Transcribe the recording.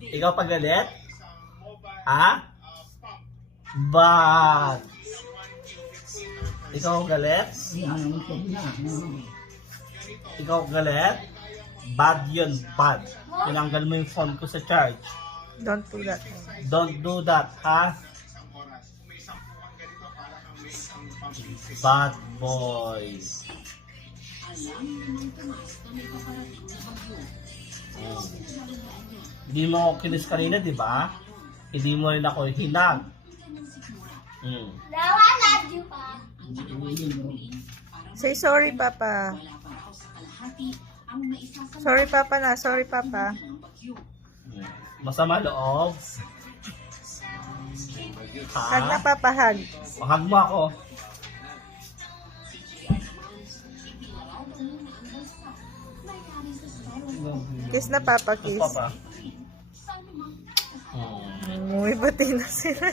Ikaw pagalit? Ha? Bad. Ikaw galit? Ikaw galit? Bad yun, bad. Tinanggal mo yung phone ko sa charge. Don't do that. Don't do that, ha? Bad boy. Oh. Hindi mo ako kinis kanina, di ba? Hindi mo rin ako hinag. Now I love you, Pa. Say sorry, Papa. Sorry, Papa na. Sorry, Papa. Masama loob. Hag na, Ha? Papa. Hag. Mahag mo ako. Kiss na, Papa. Kiss Kiss. pa pa. Umuwi pati na sila.